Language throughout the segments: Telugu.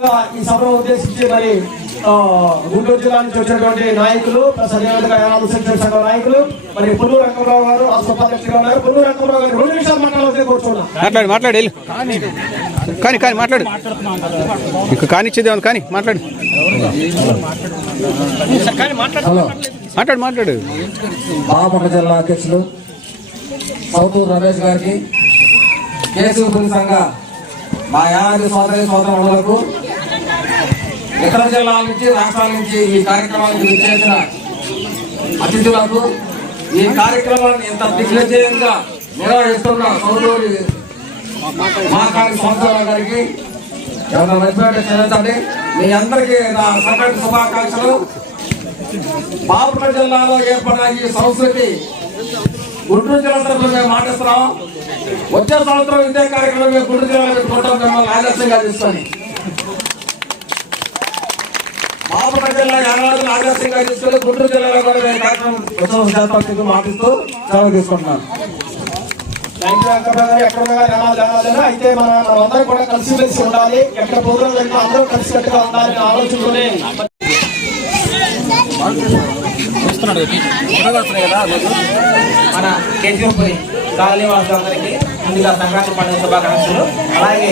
ఈ సభను ఉద్దేశించి మరి గుంటూరు జిల్లా నుంచి వచ్చినటువంటి నాయకులు సంఘం నాయకులు మరి పుల్లూరు రంగరావు గారు రాష్ట్ర ఉపాధ్యక్షులుగా ఉన్నారు. రంగరావు గారు రెండు నిమిషాలు మాట్లాడాల్సి కూర్చున్నా. మాట్లాడు మాట్లాడు వెళ్ళు. కానీ కానీ మాట్లాడు. ఇక కానిచ్చేది ఏమన్నా కానీ మాట్లాడు. హలో. మాట్లాడు మాట్లాడు. బాపట్ల జిల్లా అధ్యక్షులు సౌతూరు రమేష్ గారికి కేశవపురి సంఘ మా యాది సోదరి సోదరులకు ఇతర జిల్లాల నుంచి రాష్ట్రాల నుంచి ఈ కార్యక్రమానికి విచ్చేసిన అతిథులకు ఈ కార్యక్రమాన్ని ఇంత దిగ్విజయంగా నిర్వహిస్తున్న సౌదూరి మహాకాళి సంవత్సరాల గారికి ఎవరైనా మీ అందరికీ నా సంక్రాంతి శుభాకాంక్షలు. బాపుల జిల్లాలో ఏర్పడిన ఈ సంస్కృతి గుంటూరు జిల్లా తరఫున మేము మాటిస్తున్నాం. వచ్చే సంవత్సరం ఇదే కార్యక్రమం మేము గుంటూరు జిల్లాలో పెట్టుకుంటాం. మిమ్మల్ని ఆదర్శంగా తీసుకొని. జిల్లా తీసుకొని గుంటూరు జిల్లాలో కూడా కార్యక్రమం ఉత్సవం మాటిస్తూ సెలవు అయితే మన మనందరం కూడా కలిసి మెలిసి ఉండాలి. ఎక్కడ ప్రోగ్రాం జరిగినా అందరూ కలిసికట్టుగా ఉండాలని ఆలోచనతోనే. మన కేజీపురి కాలనీ వాసులందరికీ ముందుగా సంక్రాంతి పండుగ శుభాకాంక్షలు. అలాగే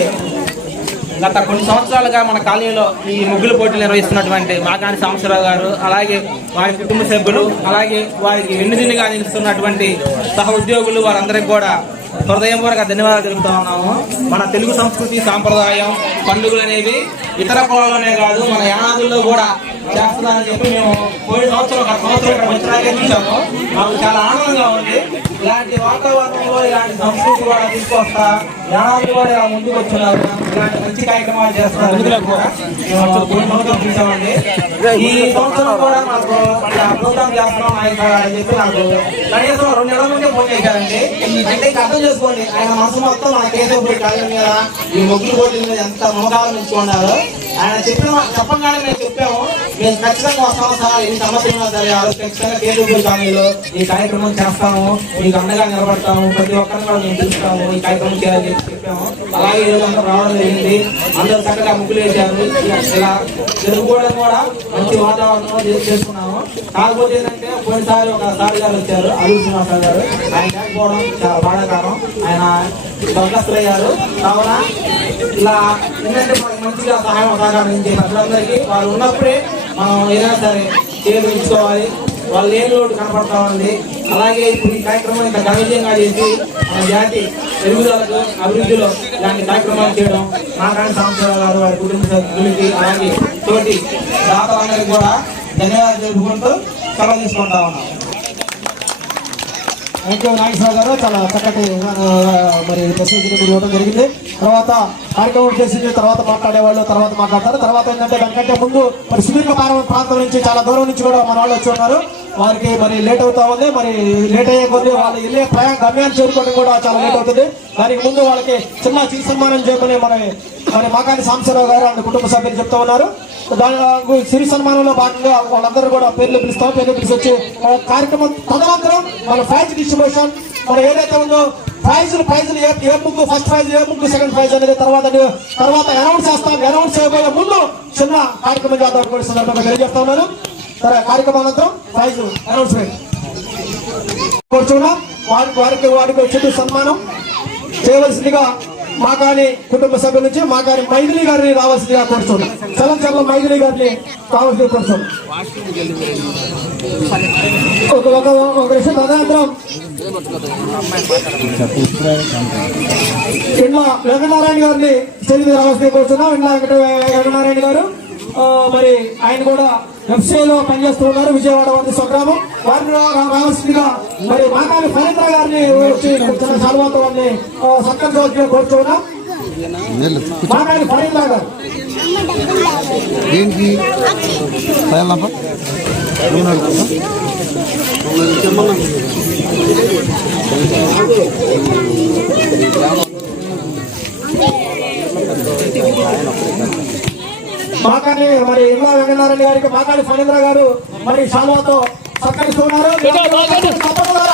గత కొన్ని సంవత్సరాలుగా మన కాలనీలో ఈ ముగ్గులు పోటీలు నిర్వహిస్తున్నటువంటి మాకాని సాంబశివరావు గారు అలాగే వారి కుటుంబ సభ్యులు అలాగే వారికి వెన్నుదిన్నుగా నిలుస్తున్నటువంటి సహ ఉద్యోగులు వారందరికీ కూడా హృదయపూర్వక ధన్యవాదాలు తెలుపుతా ఉన్నాము. మన తెలుగు సంస్కృతి సాంప్రదాయం పండుగలు అనేవి ఇతర కులాల్లోనే కాదు మన యానాదుల్లో కూడా చేస్తుందని చెప్పి మేము పోయిన సంవత్సరం ఒక సంవత్సరం ఇక్కడ వచ్చినాకే చూసాము మాకు చాలా ఆనందంగా ఉంది. ఇలాంటి వాతావరణంలో ఇలాంటి సంస్కృతి కూడా తీసుకొస్తా యానాదులు కూడా ఇలా ముందుకు ఇలాంటి మంచి కార్యక్రమాలు చేస్తున్నారు. చూసామండి. ఈ సంవత్సరం కూడా మాకు ప్రోగ్రామ్ చేస్తున్నాం. ఆయన అని చెప్పి నాకు కనీసం రెండు నెలల ముందే ఫోన్ చేశారండి. అంటే అర్థం చేసుకోండి. ఆయన మనసు మొత్తం మన మీద ఈ ముగ్గురు మీద ఎంత మమకారం ఇచ్చుకున్నారు ఆయన చెప్పిన చెప్పగానే మేము చెప్పాము. మేము ఖచ్చితంగా వస్తాము సార్. ఈ సమస్య ఉన్నా సరే ఆ ఖచ్చితంగా కాలనీలో ఈ కార్యక్రమం చేస్తాము. మీకు అండగా నిలబడతాము. ప్రతి ఒక్కరిని మేము పిలుస్తాము. ఈ కార్యక్రమం చేయాలని చెప్పి చెప్పాము అలాగే ఈ రావడం జరిగింది. అందరూ చక్కగా ముగ్గులు వేశారు. ఇలా జరుపుకోవడం కూడా మంచి వాతావరణంలో చేసుకున్నాము. కాకపోతే ఏంటంటే పోయినసారి ఒక సార్ గారు వచ్చారు అరుణ్ శ్రీనివాసరావు గారు. ఆయన లేకపోవడం చాలా బాధాకరం. ఆయన స్వర్గస్థులయ్యారు కావున ఇలా ఏంటంటే మనకి మంచిగా సహాయం సహకారం ప్రజలందరికీ వాళ్ళు ఉన్నప్పుడే మనం ఏదైనా సరే చేతులు ఇచ్చుకోవాలి వాళ్ళు ఏం లోటు కనపడతా ఉంది. అలాగే ఇప్పుడు ఈ కార్యక్రమం ఇంకా ఘనవిజయంగా చేసి మన జాతి ఎదుగుదలకు అభివృద్ధిలో ఇలాంటి కార్యక్రమాలు చేయడం నారాయణ సాంబశివరావు గారు వారి కుటుంబ సభ్యులకి అలాగే తోటి దాతలందరికీ కూడా ధన్యవాదాలు తెలుపుకుంటూ సెలవు తీసుకుంటా ఉన్నాం. థ్యాంక్ నాగేశ్వరరావు గారు చాలా చక్కటి మరి మెసేజ్ని కూడా ఇవ్వడం జరిగింది. తర్వాత కార్యక్రమం చేసిన తర్వాత మాట్లాడే వాళ్ళు తర్వాత మాట్లాడతారు. తర్వాత ఏంటంటే దానికంటే ముందు మరి సుదీర్ఘ ప్రారం- ప్రాంతం నుంచి చాలా దూరం నుంచి కూడా మన వాళ్ళు వచ్చి ఉన్నారు. వారికి మరి లేట్ అవుతా ఉంది. మరి లేట్ అయ్యే కొద్దీ వాళ్ళు వెళ్ళే ప్రయాణ గమ్యాన్ని చేరుకోవడం కూడా చాలా లేట్ అవుతుంది. దానికి ముందు వాళ్ళకి చిన్న చిన్న సన్మానం చేయమని మరి మరి మాకాని సాంబశివరావు గారు అండ్ కుటుంబ సభ్యులు చెప్తా ఉన్నారు. దాని సిరి సన్మానంలో భాగంగా వాళ్ళందరూ కూడా పేర్లు పిలుస్తాం పేర్లు పిలిచి వచ్చి కార్యక్రమం తదనంతరం మన ప్రైజ్ డిస్ట్రిబ్యూషన్ మరి ఏదైతే ఉందో ప్రైజులు ప్రైజులు ఏ ఏ బుక్ ఫస్ట్ ప్రైజ్ ఏ బుక్ సెకండ్ ప్రైజ్ అనేది తర్వాత తర్వాత అనౌన్స్ చేస్తాం అనౌన్స్ చేయబోయే ముందు చిన్న కార్యక్రమం చేద్దాం కూడా సందర్భంగా తెలియజేస్తా ఉన్నాను. సరే కార్యక్రమం అనంతరం ప్రైజ్ అనౌన్స్మెంట్ కూర్చున్నాం. వారికి వారికి వారికి వచ్చే సన్మానం చేయవలసిందిగా మా మాకాని కుటుంబ సభ్యుల నుంచి మా మాకాని మైథిలి గారిని రావాల్సిందిగా కోరుతున్నాం. చలంచర్ల మైథిలి గారిని కావాల్సిందిగా కోరుతున్నాం. ఒక ఒక ఒక విషయం తదనంతరం ఇంట్లో వెంకటనారాయణ గారిని స్టేజ్ రావాల్సిందిగా కోరుతున్నాం. ఇంట్లో వెంకట వెంకటనారాయణ గారు. మరి ఆయన కూడా ఎఫ్సీలో పనిచేస్తూ ఉన్నారు విజయవాడ వంటి స్వగ్రామం. వారిని రా- రావాల్సిందిగా మరి మాకాని ఫణీంద్ర గారిని వచ్చి సాల్వాతో వారిని సత్కరించవలసిందిగా కోరుతున్నాం మాకాని ఫణీంద్ర గారు. దీనికి మాకాని మరి ఇళ్ళ వెంకటనారాయణ గారికి మాకాని ఫణీంద్ర గారు మరి సాల్వాతో సత్కరిస్తున్నారు తప్పకుండా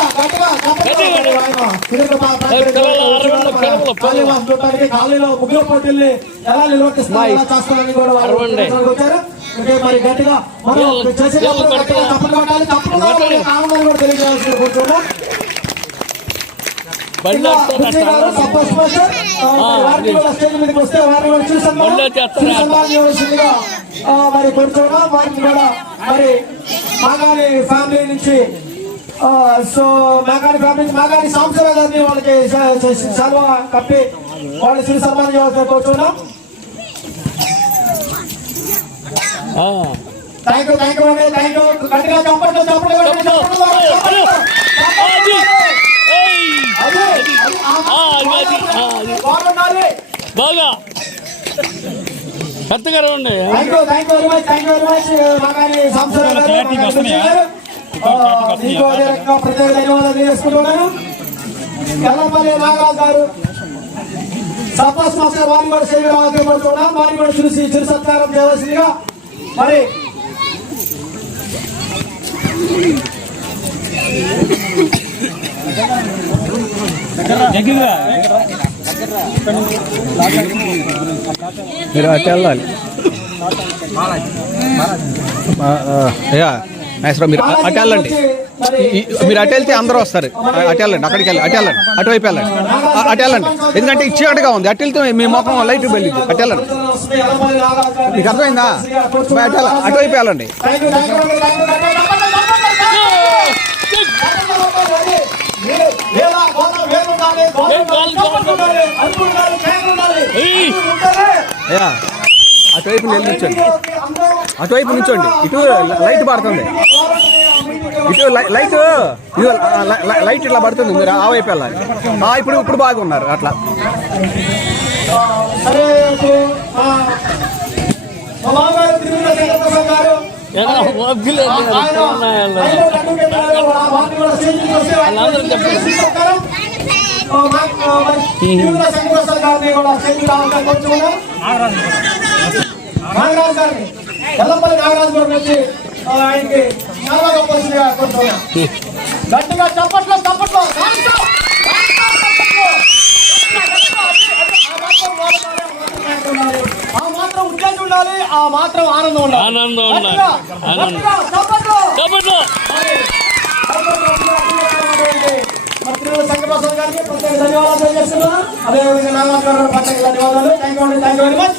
కాలనీలో ముగ్గురు పోటీల్ని ఎలా నిర్వర్తిస్తున్నారు చేస్తారని కూడా వచ్చారు. మరి గట్టిగా మనం చేసేటప్పుడు గట్టిగా చప్పట్లు కొట్టాలి చప్పట్లు కొట్టాలి ఆనందాన్ని కూడా తెలియజేయాల్సింది కూర్చున్నాం ఇంకా బుజ్జి గారు సపోజ్ మాస్టర్, ఆ, మరి వస్తే వారిని కూడా మరి మాగాని ఫ్యామిలీ నుంచి ఆ, సో మాగాని ఫ్యామిలీ నుంచి మాగాని గారిని వాళ్ళకి స- స- శాలువ కప్పి వాళ్ళు శ్రీ సన్మానం చేయాల్సిన కూర్చున్నాం. థ్యాంక్ యూ థ్యాంక్ యూ అండి థ్యాంక్ యూ గట్టిగా చప్పట్లు చప్పట్లు చప్పట్లు బాగా పెద్దగా ఉండే గారు మీకు అదే రకంగా ప్రత్యేక ధన్యవాదాలు నాగరాజు గారు మాస్టర్ వారిని కూడా సేవ వారిని కూడా చూసి చిరు సత్కారం చేయవలసిందిగా మరి మీరు అటు వెళ్ళాలి. అయ్యా నాగేశ్వరరావు మీరు అటు వెళ్ళండి. మీరు అటు వెళ్తే అందరూ వస్తారు. అటు వెళ్ళండి అక్కడికి వెళ్ళి అటు వెళ్ళండి అటువైపు వెళ్ళండి. అటు వెళ్ళండి. ఎందుకంటే ఈ చీకటిగా ఉంది. అటు వెళ్తే మీ ముఖం లైట్ వెళ్ళింది అటు వెళ్ళండి. మీకు అర్థమైందా? అటు వెళ్ళ- అటువైపు వెళ్ళండి thank you thank you thank you thank you వేల గోత్రం అటువైపు గోత్రం అటువైపు నిల్చోండి అటువైపు నిల్చోండి ఇటు లైట్ పడుతుంది ఇటు లైట్ ఇదిగో లైట్ ఇట్లా పడుతుంది మీరు ఆ వైపు వెళ్ళాలి ఆ, ఇప్పుడు ఇప్పుడు బాగున్నారు అట్లా సరే కూడా కూడా తిరుమల వెంకటేశ్వర గారిని కూడా స్టేజ్ మీద రావాలని కోరుతున్నాను. నాగరాజు గారిని ఎల్లంపల్లి నాగరాజు గారిని వచ్చి ఆ, ఆయనకి చాలా గొప్పగా కోరుతున్నాను గట్టిగా చప్పట్లో చప్పట్లో. ఆ మాత్రం ఉద్దేశం ఉండాలి ఆ మాత్రం ఆనందం ఉండాలి ఆనందం ఉండాలి. చప్పట్లు. చెప్పట్లు తిరుమల శంకరప్రసాద్ గారికి ప్రత్యేక ధన్యవాదాలు తెలియజేస్తున్నాను అదేవిధంగా నాగరాజు గారు ప్రత్యేక ధన్యవాదాలు. థ్యాంక్ యూ అండి. థ్యాంక్ యూ వెరీ మచ్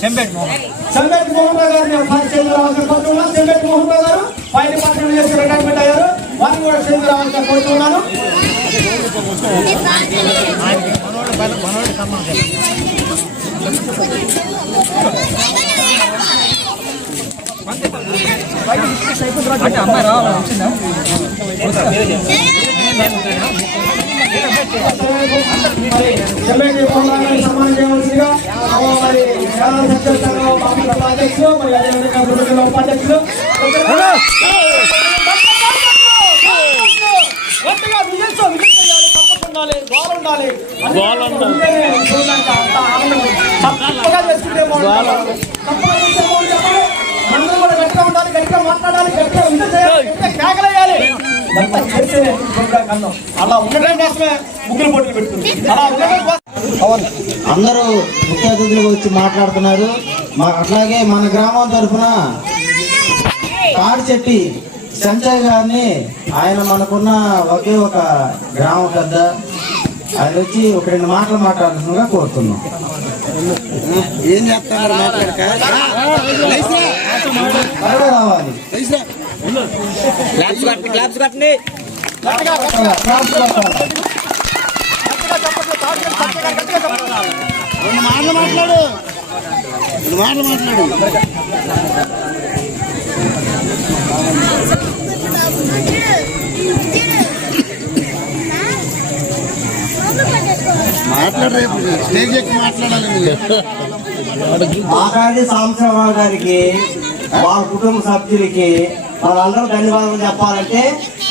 సెంబెట్ మోహన్. రావు గారిని ఒకసారి స్టేజ్ మీద రావాల్సిన కోరుతున్నాను. సెంబెట్ మోహన్ రావు గారు ఫైర్ డిపార్ట్మెంట్ చేసి రిటైర్మెంట్ అయ్యారు. వారిని కూడా మీద రావాల్సిన కోరుతున్నాను. ఎమ్మెల్యే మరి అదేవిధంగా గురుకుల ఉపాధ్యక్షులు ఉండాలి అందరూ కూడా గట్టిగా ఉండాలి గట్టిగా మాట్లాడాలి గట్టిగా విజిల్ చేయాలి గట్టిగా కేకలేయాలి. ఎంత చేస్తేనే చూడడానికి అందం. అలా ఉండడం కోసమే ముగ్గురు పోటీలు పెడుతుంది అలా ఉండడం కోసం అందరూ ముఖ్య అతిథులు వచ్చి మాట్లాడుతున్నారు. మా అట్లాగే మన గ్రామం తరఫున కాడిచెట్టి సంజయ్ గారిని ఆయన మనకున్న ఒకే ఒక గ్రామ పెద్ద. ఆయన వచ్చి ఒక రెండు మాటలు మాట్లాడాల్సిందిగా కోరుతున్నాం. ఏం చేస్తున్నారు త్వరగా రావాలి క్లాప్స్ కొట్టాలి. రెండు మాటలు మాట్లాడు రెండు మాటలు మాట్లాడు స్టేజ్ ఎక్కి మాట్లాడాలి మాకాడి సాంబశివరావు గారికి వాళ్ళ కుటుంబ సభ్యులకి వాళ్ళందరూ ధన్యవాదాలు చెప్పాలంటే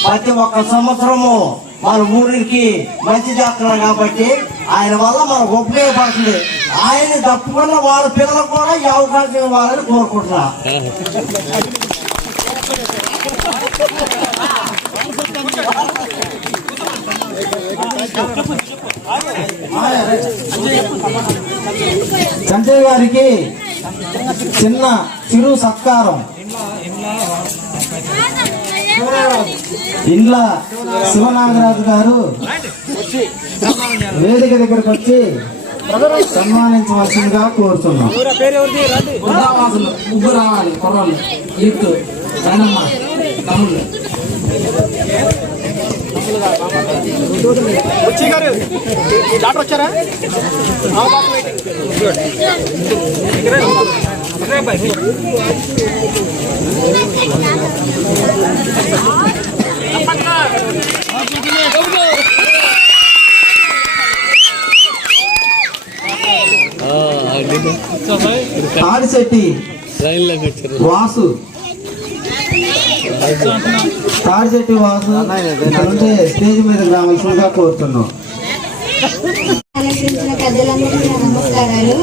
ప్రతి ఒక్క సంవత్సరము మన ఊరికి మంచి చేస్తున్నారు కాబట్టి ఆయన వల్ల మనకు ఉపయోగపడుతుంది. ఆయన తప్పకుండా వాళ్ళ పిల్లలకు కూడా ఈ అవకాశం ఇవ్వాలని కోరుకుంటున్నా. సంజయ్ గారికి చిన్న చిరు సత్కారం. ఇండ్ల శివనాగరాజు గారు వేదిక దగ్గరకు వచ్చి సన్మానించవలసిందిగా కోరుతున్నాం. వృద్ధావాసులు ముగ్గురు రావాలి తమ్ముళ్ళు. యూత్ రండమ్మ తమ్ముళ్ళు తాడిశెట్టి వాసు తాడిశెట్టి వాసు ఇక్కడ స్టేజ్ మీద రావాల్సిందిగా కోరుతున్నాం. ఆలోచించిన పెద్దలందరికీ నా నమస్కారాలు.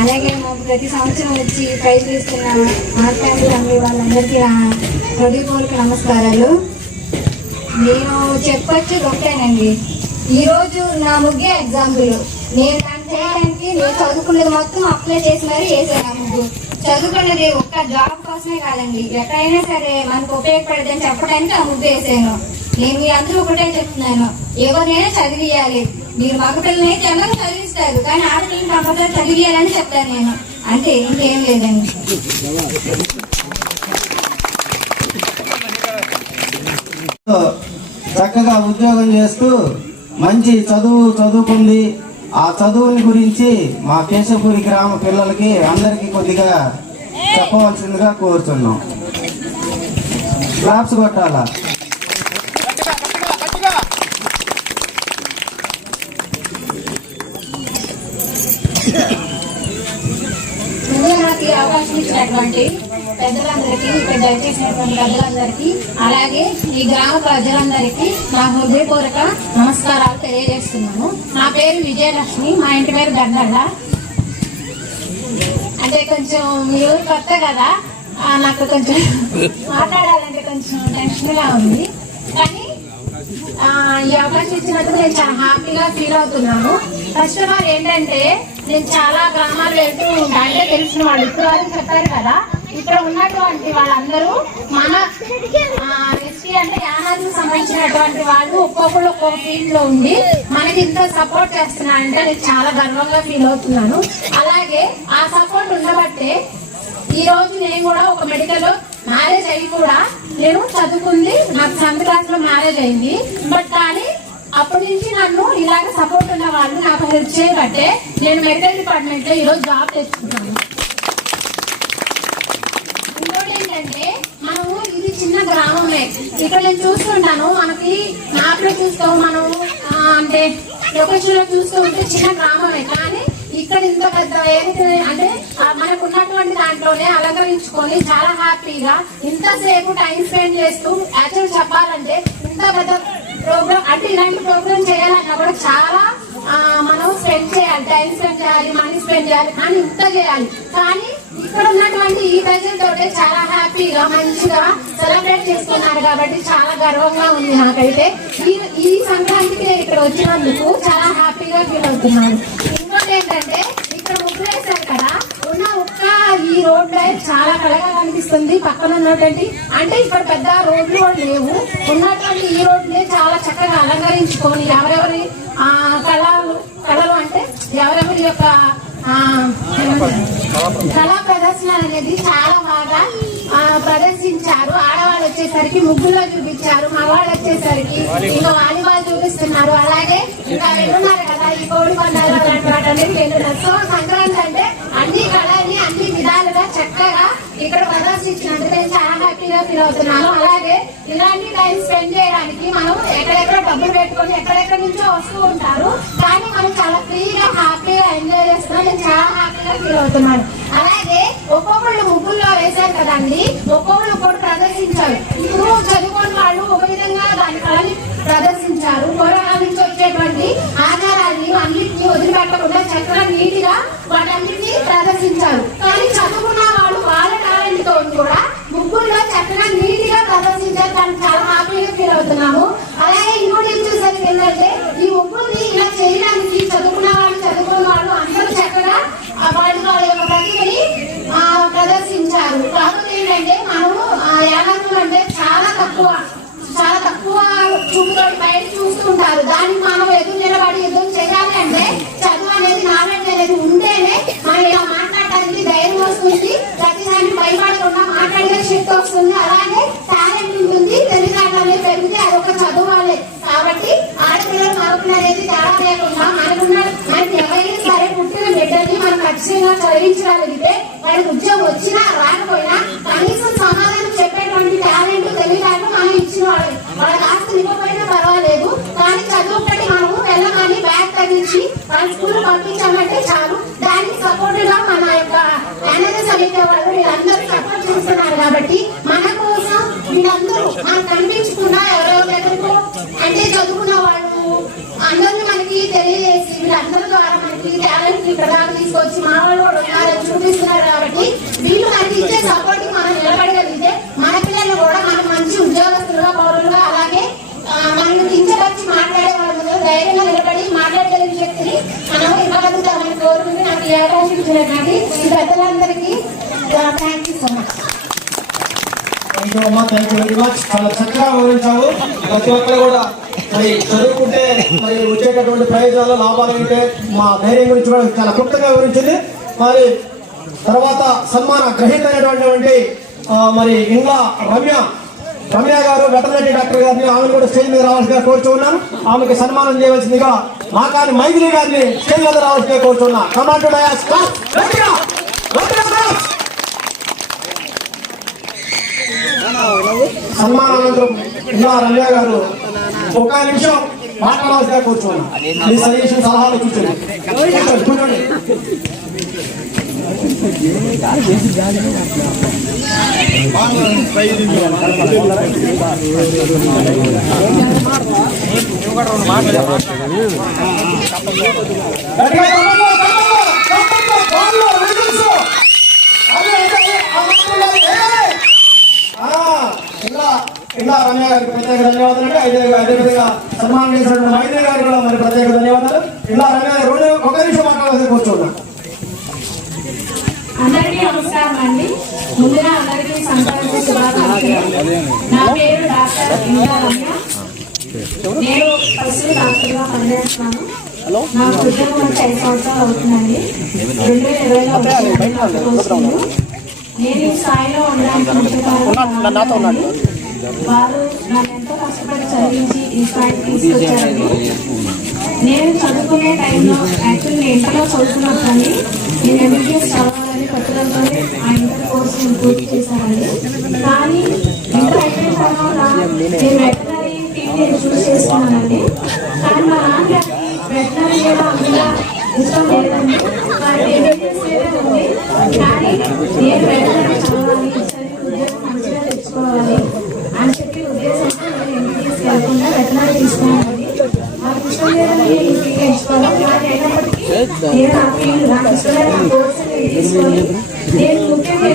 అలాగే మాకు ప్రతి సంవత్సరం వచ్చి ప్రైజ్ ఇస్తున్న మార్కాండ్ ఫ్యామిలీ వాళ్ళందరికీ నా హృదయపూర్వక నమస్కారాలు. నేను చెప్పచ్చు ఒకటేనండి ఈరోజు నా ముగ్గే ఎగ్జాంపుల్. నేను దాన్ని చేయడానికి నేను చదువుకున్నది మొత్తం అప్లై చేసి మరీ వేసాను నా ముగ్గు. చదువుకున్నది ఒక్క జాబ్ కోసమే కాదండి. ఎక్కడైనా సరే మనకు ఉపయోగపడదని చెప్పడానికి ఆ ముగ్గు వేసాను నేను మీ అందరూ ఒకటే చెప్తున్నాను. ఎవరినైనా చదివియాలి మీరు మగపిల్లని అయితే అందరూ చదివిస్తారు. కానీ ఆడపిల్లని కంపల్సరీ చదివియాలని చెప్తాను నేను. అంతే ఇంకేం లేదండి. చక్కగా ఉద్యోగం చేస్తూ మంచి చదువు చదువుకుంది. ఆ చదువుని గురించి మా కేశవపురి గ్రామ పిల్లలకి అందరికీ కొద్దిగా చెప్పవలసిందిగా కోరుతున్నాం. క్లాప్స్ కొట్టాలా? అవకాశం ఇచ్చినటువంటి పెద్దలందరికీ ఇక్కడ దయచేసినటువంటి పెద్దలందరికీ అలాగే ఈ గ్రామ ప్రజలందరికీ నా హృదయపూర్వక నమస్కారాలు తెలియజేస్తున్నాను. నా పేరు విజయలక్ష్మి మా ఇంటి పేరు గడ్డల్ల అంటే కొంచెం మీరు కొత్త కదా నాకు కొంచెం మాట్లాడాలంటే కొంచెం టెన్షన్గా ఉంది. కానీ ఈ అవకాశం ఇచ్చినందుకు నేను చాలా హ్యాపీగా ఫీల్ అవుతున్నాను. ఫస్ట్ ఆఫ్ ఆల్ ఏంటంటే నేను చాలా గ్రామాలు వెళ్తూ ఉంటా అంటే తెలిసిన వాళ్ళు ఇప్పుడు వరకు చెప్పారు కదా ఇక్కడ ఉన్నటువంటి వాళ్ళందరూ మన ఎస్టీ అంటే యానాదికి సంబంధించినటువంటి వాళ్ళు ఒక్కొక్కరు ఒక్కొక్క ఫీల్డ్లో ఉండి మనకి ఇంత సపోర్ట్ చేస్తున్నారంటే నేను చాలా గర్వంగా ఫీల్ అవుతున్నాను. అలాగే ఆ సపోర్ట్ ఉండబట్టే ఈ రోజు నేను కూడా ఒక మెడికల్ మ్యారేజ్ అయ్యి కూడా నేను చదువుకుంది నాకు సెవెంత్ క్లాస్లో మ్యారేజ్ అయింది. బట్ కానీ అప్పటి నుంచి నన్ను ఇలాగ సపోర్ట్ ఉన్న వాళ్ళు నాకు హెల్ప్ చేయబట్టే నేను మెడికల్ డిపార్ట్మెంట్లో ఈరోజు జాబ్ తెచ్చుకున్నాను ఇంకోటి ఏంటంటే మనము ఇది చిన్న గ్రామమే ఇక్కడ నేను చూస్తుంటాను మనకి మ్యాప్లో చూస్తాం మనం అంటే లొకేషన్లో చూస్తూ ఉంటే చిన్న గ్రామమే. కానీ ఇక్కడ ఇంత పెద్ద ఏదైతే అంటే మనకు ఉన్నటువంటి దాంట్లోనే అలంకరించుకొని చాలా హ్యాపీగా ఇంతసేపు టైం స్పెండ్ చేస్తూ యాక్చువల్ చెప్పాలంటే ఇంత పెద్ద ప్రోగ్రామ్ అంటే ఇలాంటి ప్రోగ్రామ్ చేయాలన్నా కూడా చాలా మనం స్పెండ్ చేయాలి టైం స్పెండ్ చేయాలి మనీ స్పెండ్ చేయాలి కానీ ఇంత చేయాలి. కానీ ఇక్కడ ఉన్నటువంటి ఈ ప్రజలతోటే చాలా హ్యాపీగా మంచిగా సెలబ్రేట్ చేసుకున్నారు కాబట్టి చాలా గర్వంగా ఉంది నాకైతే. ఈ ఈ సంక్రాంతికి నేను ఇక్కడ వచ్చినందుకు చాలా హ్యాపీగా ఫీల్ అవుతున్నాను. ఇంకోటి ఏంటంటే ఇక్కడ ముగ్గురు కదా ఉన్న ఒక్క ఈ రోడ్ లైఫ్ చాలా కళగా కనిపిస్తుంది పక్కన ఉన్నటువంటి. అంటే ఇక్కడ పెద్ద రోడ్లు లేవు. ఉన్నటువంటి ఈ రోడ్లే చాలా చక్కగా అలంకరించుకొని ఎవరెవరి కళలు కళలు అంటే ఎవరెవరి యొక్క కళా ప్రదర్శన అనేది చాలా బాగా ప్రదర్శించారు. ఆడవాళ్ళు వచ్చేసరికి ముగ్గులో చూపించారు మగవాళ్ళు వచ్చేసరికి ఇంకా వాలీబాల్ చూపిస్తున్నారు. అలాగే ఇంకా వెళ్ళున్నారు కదా ఈ కోడి పండుగ అలాంటి వెళ్ళున్నారు సో సంక్రాంతి అంటే అన్ని కళల్ని అన్ని విధాలుగా చక్కగా ఇక్కడ ప్రదర్శించినందుకు నేను చాలా హ్యాపీగా ఫీల్ అవుతున్నాను. అలాగే ఇలాంటి టైం స్పెండ్ చేయడానికి మనం ఎక్కడెక్కడ డబ్బులు పెట్టుకొని ఎక్కడెక్కడ నుంచో వస్తూ ఉంటారు. కానీ మనం చాలా ఫ్రీగా హ్యాపీగా ఎంజాయ్ చేస్తున్నాం. నేను చాలా హ్యాపీగా ఫీల్ అవుతున్నాను. అలాగే ఒక్కొక్కళ్ళు ముగ్గుల్లో వేశారు కదండి. ఒక్కొక్కళ్ళు ఒక్కొక్కటి ప్రదర్శించారు. ఇప్పుడు చదువుకున్న వాళ్ళు ఒక విధంగా దాని కళని ప్రదర్శించారు. పూర్వకాల నుంచి వచ్చేటువంటి ఆధారాన్ని అన్నింటినీ వదిలిపెట్టకుండా చక్కగా నీటిగా వాటన్నింటినీ ప్రదర్శించారు. కానీ చదువుకున్న వాళ్ళు వాళ్ళ టాలెంట్తో కూడా ముగ్గుల్లో చక్కగా నీట్గా ప్రదర్శించారు. దానికి చాలా హ్యాపీగా ఫీల్ అవుతున్నాము. వాళ్ళ యొక్క ప్రతిభని ఆ, ప్రదర్శించారు కాకపోతే ఏంటంటే మనము ఆ యానాదులు అంటే చాలా తక్కువ చాలా తక్కువ చూపుతో బయట చూస్తుంటారు దానికి మనం ఎదురు నిలబడి ఎదురు చేయాలి అంటే చదువు అనేది నాలెడ్జ్ అనేది ఉంటేనే మనం ఇలా మాట్లాడటానికి ధైర్యం వస్తుంది ప్రతిదాన్ని భయపడకుండా మాట్లాడే శక్తి వస్తుంది అలాగే టాలెంట్ ఉంటుంది తెలివితేటలు అనేది పెరిగితే అదొక చదువు వాళ్ళే కాబట్టి ఆడపిల్లలు మగపిల్లలు అనేది తేడా లేకుండా మనకున్న మనకి ఎవరైనా సరే పుట్టిన బిడ్డల్ని మనం ఖచ్చితంగా చదివించగలిగితే వాళ్ళకి ఉద్యోగం వచ్చినా రాకపోయినా కనీసం సమాధానం చెప్పేటువంటి టాలెంట్ తెలివితేటలు మనం ఇచ్చిన వాళ్ళే వాళ్ళకి ఆస్తి ఇవ్వకపోయినా పర్వాలేదు కానీ చదువు ఒకటి మనము వెళ్ళమని బ్యాగ్ తగ్గించి వాళ్ళ స్కూల్ పంపించామంటే చాలు దానికి సపోర్ట్గా మన యొక్క మేనేజర్ సమితి వాళ్ళు వీళ్ళందరూ సపోర్ట్ చేస్తున్నారు కాబట్టి మన కోసం వీళ్ళందరూ మనకు కనిపించకుండా ఎవరెవరి అంటే చదువుకున్న వాళ్ళు అందరినీ మనకి తెలియజేసి వీళ్ళందరి ద్వారా మనకి టాలెంట్ ప్రధానం తీసుకొచ్చి మా వాళ్ళు కూడా ఉన్నారని చూపిస్తున్నారు కాబట్టి వీళ్ళు మనకి ఇచ్చే సపోర్ట్ మనం నిలబడగలిగితే మన పిల్లలు కూడా మనకు మంచి ఉద్యోగస్తులుగా పౌరులుగా అలాగే మనం మనల్ని కించపరిచి మాట్లాడే వాళ్ళ ముందు ధైర్యంగా నిలబడి మాట్లాడగలిగిన శక్తిని మనం ఇవ్వగలుగుతామని కోరుకుంటే నాకు ఈ అవకాశం ఇచ్చినటువంటి పెద్దలందరికీ thank you so thank you very much చాలా చక్కగా వివరించావు. ప్రతి ఒక్కరు కూడా మరి చదువుకుంటే మరి వచ్చేటటువంటి ప్రయోజనాలు లాభాలు ఏంటంటే మా ధైర్యం గురించి కూడా చాలా క్లుప్తంగా వివరించింది. మరి తర్వాత సన్మాన గ్రహీత అయినటువంటి మరి ఇంకా రమ్య రమ్య గారు వెటర్నరీ డాక్టర్ గారిని ఆమెను కూడా స్టేజ్ మీద రావాల్సిందిగా కోరుచున్నాను ఆమెకి సన్మానం చేయవలసిందిగా మాకాని మైథిలి గారిని స్టేజ్ మీద రావాల్సిందిగా కోరుచున్నా కమాండ్ డయాస్ గట్టిగా గట్టిగా claps. సన్మానానంతరం ఇలా రమ్య గారు. ఒక నిమిషం మాట్లాడాల్సిగా కూర్చోండి. మీ సజెషన్ సలహాలు కూర్చోండి కూర్చోండి, కూర్చోండి గట్టిగా తప్పకుండా, తప్పకుండా, తప్పకుండా, బాగుంది, విజిల్స్. అదే, అదే, అదే, ఆ మాటలు ఏయ్! ఆ, ఇలా రమ్య గారికి ప్రత్యేక ధన్యవాదాలు అంటే అదే అదేవిధంగా సన్మానం చేసినటువంటి మైత్రి గారికి కూడా మరి ప్రత్యేక ధన్యవాదాలు. ఇలా రమ్య గారు రెండు ఒక నిమిషం మాట్లాడాల్సి కూర్చోండి అందరికీ నమస్కారం అండి. ముందుగా అందరికీ సంక్రాంతి శుభాకాంక్షలు. నా పేరు డాక్టర్ ఇందా రమ్య నేను ఫస్ట్ డాక్టర్గా పనిచేస్తున్నాను. నా ఉద్యోగం వచ్చి ఐదు సంవత్సరాలు అవుతుందండి. రెండు వేల ఇరవైలో నాకు. నేను ఈ స్థాయిలో ఉండడానికి వారు నన్ను ఎంతో కష్టపడి చదివించి ఈ స్థాయికి తీసుకొచ్చారండి నేను చదువుకునే టైంలో యాక్చువల్లీ నేను ఇంటర్లో చదువుకున్నప్పుడు నేను ఎంబీబీఎస్ చదవాలని పట్టుదలతో ఆ ఇంటర్ కోర్సు పూర్తి చేశానండి కానీ ఇంటర్ అయిపోయిన తర్వాత నేను వెటనరీ ఫీల్డ్ చూస్ చేస్తున్నానండి. కానీ మా నాన్నగారికి వెటనరీ కూడా అందులో ఇష్టం లేదండి. కానీ ఎంబీబీఎస్ మీదే ఉంది కానీ నేను వెటనరీ చదవాలి చదివి ఉద్యోగం మంచిగా తెచ్చుకోవాలి అని చెప్పి ఉద్దేశంతో నేను ఎంబీబీఎస్ కాకుండా వెటనరీ నేను ఫీల్డ్ నా నా నేను తీసుకొని నేను ముఖ్యంగా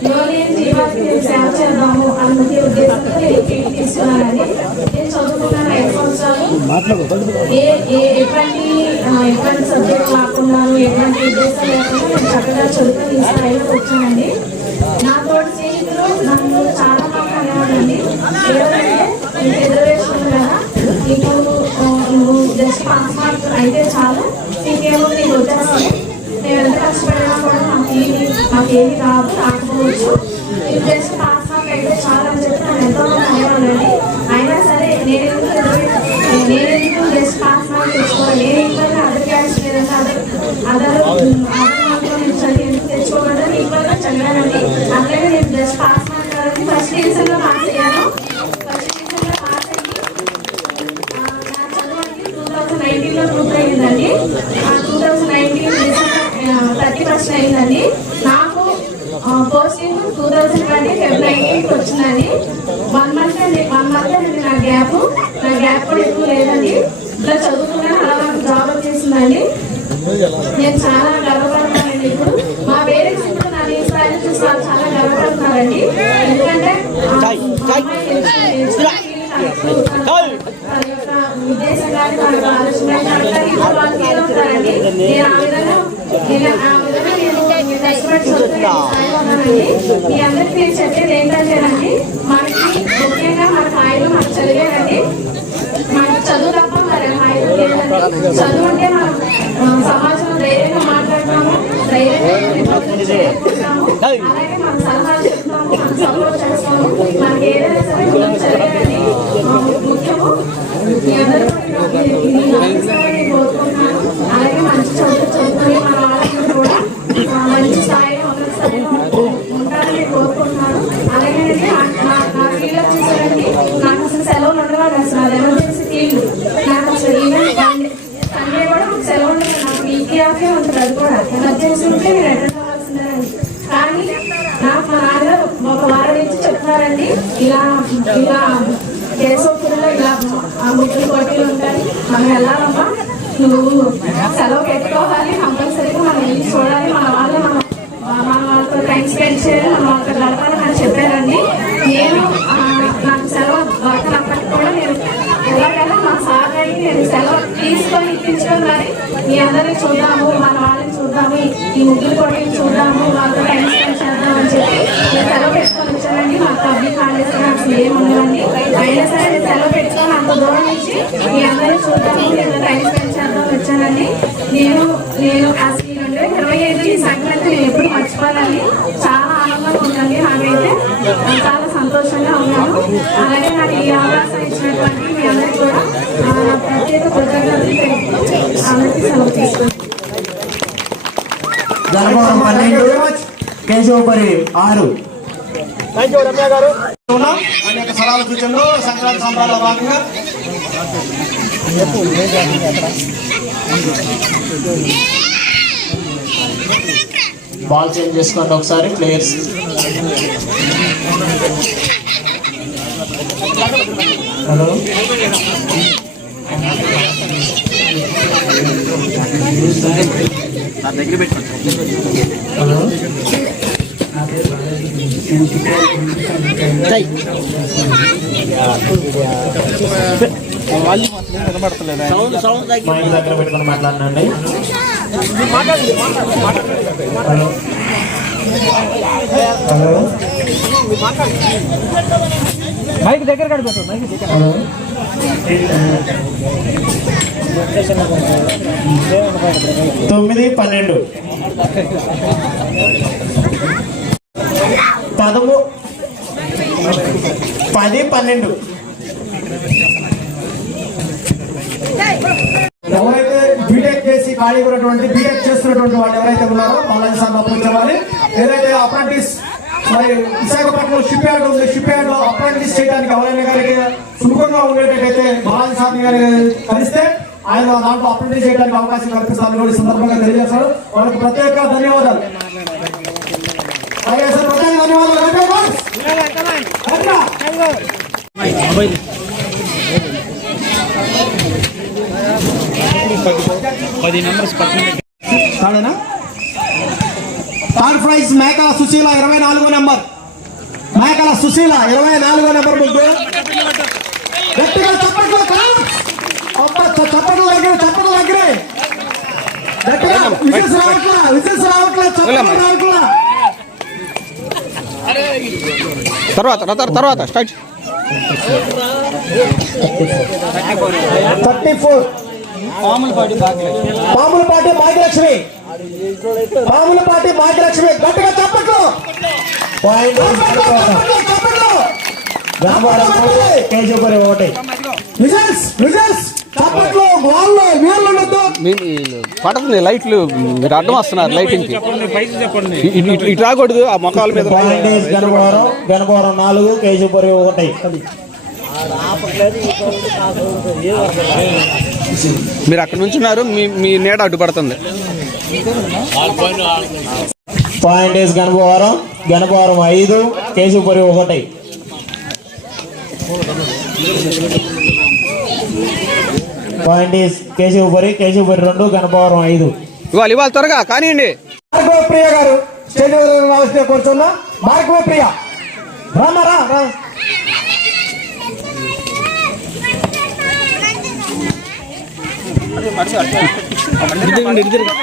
ఈ నేను సేవ చేద్దాము ఉద్దేశంతో నేను ఫీల్డ్ తీసుకున్నానండి నేను చదువుకున్నాను ఐదు సంవత్సరాలు ఏ ఏ ఎటువంటి ఎటువంటి సబ్జెక్ట్ కాకుండాను ఎటువంటి ఉద్దేశం లేకుండా నేను చక్కగా చదువుకొని ఈ స్థాయిలో వచ్చానండి నా తోటి స్నేహితులు నన్ను చాలా మంది అనేవాళ్ళండి నీకు రిజర్వేషన్ కదా నీకు నువ్వు జస్ట్ పాస్ మార్క్ అయితే చాలు. నీకేమో నీకు వచ్చేస్తుంది నేను ఎంత కష్టపడినా కూడా నాకు ఏమి నాకు ఏమి రాదు రాకపోవచ్చు. నీకు జస్ట్ పాస్ మార్క్ అయితే చాలు అని చెప్పి నన్ను ఎంతో మంది అనేవాళ్ళండి. అయినా సరే నేనెందుకు నేనెందుకు జస్ట్ పాస్ మార్క్ తెచ్చుకోవాలి? నేను ఇంకా అదర్ క్యాస్ట్ లేదంటే అదర్ అదర్ నేను చదివి ఎందుకు తెచ్చుకోకూడదు ఈక్వల్గా చదివానండి అట్లనే నేను జస్ట్ పాస్ మార్క్ కాబట్టి ఫస్ట్ డివిజన్లో పాస్ అయ్యాను ఫస్ట్ డివిజన్లో పాస్ అయ్యి ఆ, నా చదువు అనేది టూ థౌజండ్ నైన్టీన్లో పూర్తి అయిందండి two thousand nineteen thirty first అయిందండి నాకు posting two thousand twenty February నైన్టీన్కి వచ్చిందండి వన్ మంత్ అండి వన్ మంత్ అండి నా గ్యాప్ నా గ్యాప్ కూడా ఎక్కువ లేదండి ఇట్లా చదువుకున్నాను అలా నాకు జాబ్ వచ్చేసిందండి నేను చాలా గర్వపడుతున్నానండి ఇప్పుడు మా పేరెంట్స్ ఇప్పుడు నా ఈ స్థాయిలో చూసి వాళ్ళు చాలా గర్వపడుతున్నారండి ఎందుకంటే ఆ, మా అమ్మాయి నేర్చుకుని- నేర్చుకుని వారి యొక్క ఉద్దేశం కానీ వారి యొక్క ఆలోచన కానీ అంతా ఇప్పుడు వాళ్ళు ఫీల్ అవుతారండి నేను ఆ విధంగా నేను ఆ విధంగా నేను మీ కష్టపడి చదువుతున్నానండి మీ అందరికీ నేను చెప్పేది ఏంటంటేనండి మనకి ముఖ్యంగా మన హాయిలో మనకు చదివేనండి మనకి చదువు తప్ప మరి హాయిలో లేదండి చదువు అంటే మనం ఆ, సమాజంలో ధైర్యంగా మాట్లాడతాము ధైర్యంగా ఇతరులను చేరుకుంటాము. అలాగే మనం సలహాలు చెప్తాము మనం సపోర్ట్ చేస్తాము. మనకి ఏదైనా సరే మనం చదివేనండి ఆ, ముఖ్యము మీ అందరూ కూడా ఇది- ఇది అందిస్తారని కోరుకుంటున్నాను అలాగే మంచి చదువు చదువుకొని మన వాళ్ళందరూ కూడా ఆ, మంచి స్థాయిలో అది కూడా ఉంటే నేను అటెండ్ అవ్వాల్సిందేనండి కానీ నాకు మా నాన్నగారు ఒక వారం నుంచి చెప్తున్నారండి ఇలా ఇలా కేశవపురంలో ఇలా ఆ ముగ్గురు పోటీలు ఉంటాయి మనం వెళ్ళాలమ్మా నువ్వు సెలవు పెట్టుకోవాలి కంపల్సరీగా మనం వెళ్ళి చూడాలి మన వాళ్ళు మనం మన వాళ్ళతో టైం స్పెండ్ చేయాలి మన వాళ్ళతో గడపాలని అని చెప్పారండి నేను నాకు సెలవు దొరకనప్పటికీ కూడా నేను ఎలాగైనా మా సార్ అడిగి నేను సెలవు తీసుకొని ఇప్పించుకొని మీ అందరినీ చూద్దాము మన వాళ్ళని చూద్దాము ఈ- ముగ్గురు పోటీలు చూద్దాము వాళ్ళతో టైం స్పెండ్ చేద్దాం అని చెప్పి నేను సెలవు పెట్టుకొని వచ్చానండి మాకు పబ్లిక్ హాలిడేస్ నాకు అసలు ఏమి ఉండవండి. అయినా సరే నేను సెలవు పెట్టుకొని అంత దూరం నుంచి మీ అందరినీ చూద్దాము నేను టైం స్పెండ్ చేద్దాం వచ్చానండి. నేను నేను అసలు రెండు వేల ఇరవై ఐదు ఈ సంక్రాంతి నేను ఎప్పుడు మర్చిపోవాలని చాలా ఆనందంగా ఉందండి. నాకైతే చాలా సంతోషంగా ఉన్నాను. అలాగే నాకు ఈ అవకాశం ఇచ్చినటువంటి మీ అందరికీ కూడా ఆ, నా ప్రత్యేక కృతజ్ఞతలు తెలుపుతూ అందరికీ సెలవు తీసుకుంటాను పన్నెండు కేశవపురి ఆరు. రమ్య గారు అనేక సలహాలు సూచనలు సంక్రాంతి సంబరాల భాగంగా బాల్ చేంజ్ చేసుకోండి ఒకసారి ప్లేయర్స్. హలో హలో మైక్ దగ్గర పెట్టుకొని మాట్లాడినండి హలో హలో మైక్ దగ్గర కడిపెట్టు మైక్ దగ్గర. తొమ్మిది పన్నెండు. పదము పది పన్నెండు. ఎవరైతే బీటెక్ చేసి ఖాళీ ఉన్నటువంటి బీటెక్ చేస్తున్నటువంటి వాళ్ళు ఎవరైతే ఉన్నారో వాళ్ళని సార్ ఏదైతే అప్రెంటిస్ మరి విశాఖపట్నం షిప్ యార్డ్ ఉంది. షిప్ యార్డ్లో అప్రెంటిస్ చేయడానికి ఎవరైనా గారికి సుముఖంగా ఉండేటట్టయితే బాలాజీ సార్ గారిని కలిస్తే ఆయన దాంట్లో అప్రెంటిస్ చేయడానికి అవకాశం కల్పిస్తారని కూడా సందర్భంగా తెలియజేశారు. వాళ్ళకి ప్రత్యేక ధన్యవాదాలు. అలాగే సార్ ప్రత్యేక ప్రైజ్ మేకల సుశీల ఇరవై నాలుగో నెంబర్. మేకల సుశీల ఇరవై నాలుగో నెంబర్ ముగ్గు గట్టిగా చప్పట్లు చప్పట్లు దగ్గర చప్పట్లు దగ్గర గట్టిగా విజయస్ రావట్లా విజయస్ రావట్లా చప్పట్లు రావట్లా. తర్వాత తర్వాత తర్వాత start. Thirty four. Pamulapati Bhagyalakshmi. Pamulapati Bhagyalakshmi గట్టిగా చప్పట్లు. ఒకటి వీళ్ళు పడుతుంది లైట్లు మీరు అడ్డం వస్తున్నారు లైటింగ్ ఇటు- రాకూడదు ఆ మొక్కల మీద నాలుగు కేశవపురి ఒకటి. మీరు అక్కడ నుంచున్నారు మీ మీ నీడ అడ్డుపడుతుంది. పాయింటేజ్ గణపవరం గణపవరం ఐదు కేశవపురి ఒకటి. పాయింటేజ్ కేశవపురి కేశవపురి రెండు గణపవరం ఐదు. ఇవాళ ఇవాళ త్వరగా కానివ్వండి ప్రియ గారు స్టేజ్ రావాల్సిన కూర్చున్నా భార్గవ ప్రియ. రామా రా ప్లేస్ గట్టిగా చప్పట్లు, చప్పట్లు, చప్పట్లు.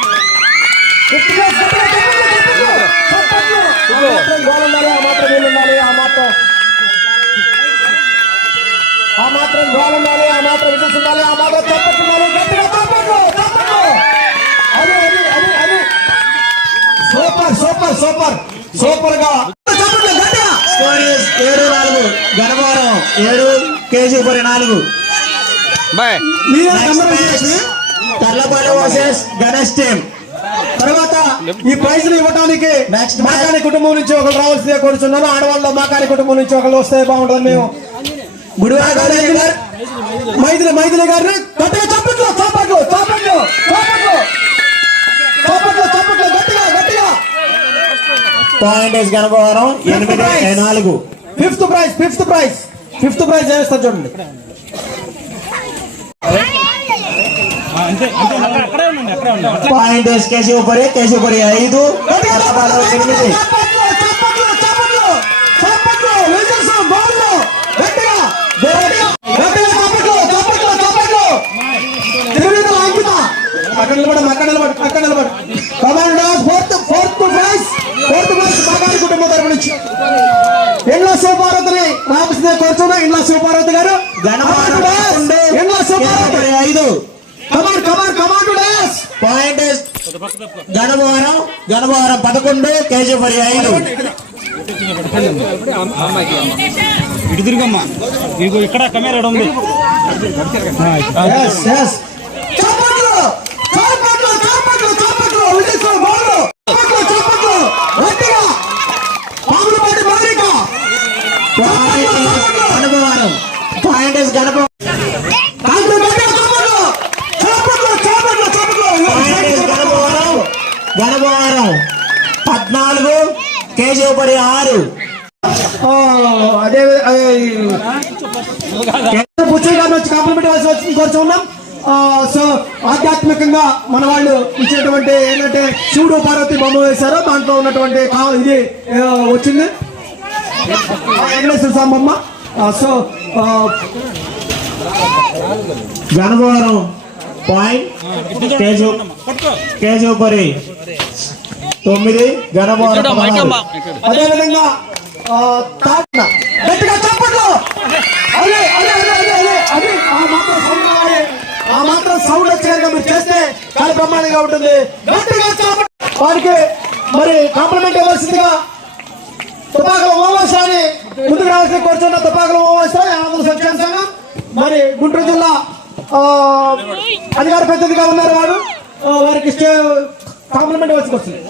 ఆ మాత్రం ఉండాలి ఆ మాత్రం ఉండాలి ఆ గట్టిగా అది అది అది అది సూపర్ సూపర్ సూపర్ సూపర్గా ఏడు నాలుగు గణవారం ఏడు కేజీ పొరి నాలుగు boy Tarlapalli versus Ganesh team. తర్వాత ఈ ప్రైజ్ ఇవ్వడానికి మాకాని కుటుంబం నుంచి ఒకరు రావాల్సిందే కోరుచున్నాను. ఆడవాళ్ళ మాకాని కుటుంబం నుంచి ఒకరు వస్తే బాగుంటుంది. మేము గుడివాడ గారు మైథిలి మైథిలి గారిని గట్టిగా చప్పట్లు చప్పట్లు చప్పట్లు చప్పట్లు చప్పట్లు చప్పట్లు గట్టిగా గట్టిగా. ఎనిమిది నాలుగు? Fifth prize fifth prize. Fifth prize ఏమిస్తారు చూడండి. పాయింట్ ఇస్ కేశవపురి కేశవపురి ఐదు. తర్లపల్లి ఎనిమిది చప్పట్లు చప్పట్లు చప్పట్లు చప్పట్లు విజిల్స్ గోళ్ళు గట్టిగా గట్టిగా గణవారం గణవారం పదకొండు కేశవపురి ఐదు. ఇటు తిరుగమ్మా. ఇక్కడ కెమెరా ఉంది yes yes చప్పట్లు చప్పట్లు చప్పట్లు చప్పట్లు విజయ్ గోళ్ళు చప్పట్లు చప్పట్లు గట్టిగా పాములపాటి మౌలిక పాయింట్ ఇస్ గణవారం పాయింట్ ఇస్ గణప కాంగ్రెస్ గట్టిగా చప్పట్లు చప్పట్లు చప్పట్లు పాయింట్ ఇస్ చప్పట్లు గణవారం గణవారం పద్నాలుగు కేశవపురి ఆరు ఆ, అదే వచ్చి కాంప్లిమెంట్ ఆ, సో ఆధ్యాత్మికంగా మన వాళ్ళు ఇచ్చేటువంటి ఏంటంటే శివుడు పార్వతి బొమ్మ వేశారు దాంట్లో ఉన్నటువంటి ఇది వచ్చింది. వెంకటేశ్వర స్వామి బొమ్మ. సో గణవారం పాయింట్ కేశవపురి తొమ్మిది పదహారు. అదేవిధంగా గట్టిగా అదే అదే అదే అదే అదే. అదే ఆ మాత్రం సౌండ్ రావాలి ఆ మాత్రం సౌండ్ వచ్చేలాగా మీరు చేస్తే చాలా బ్రహ్మాండంగా ఉంటుంది. వారికి మరి కాంప్లిమెంట్ ఇవ్వాల్సిందిగా తుపాకుల ఓమేశ్వరాన్ని ముందుకు రావాల్సిన కూర్చున్న తుపాకుల ఓమేశ్వర ఆంధ్ర సంక్షేమ సంఘం. మరి గుంటూరు జిల్లా అధికార ప్రతినిధిగా ఉన్నారు వారు. వారికి కాంప్లిమెంట్ ఇవ్వాల్సి వస్తుంది.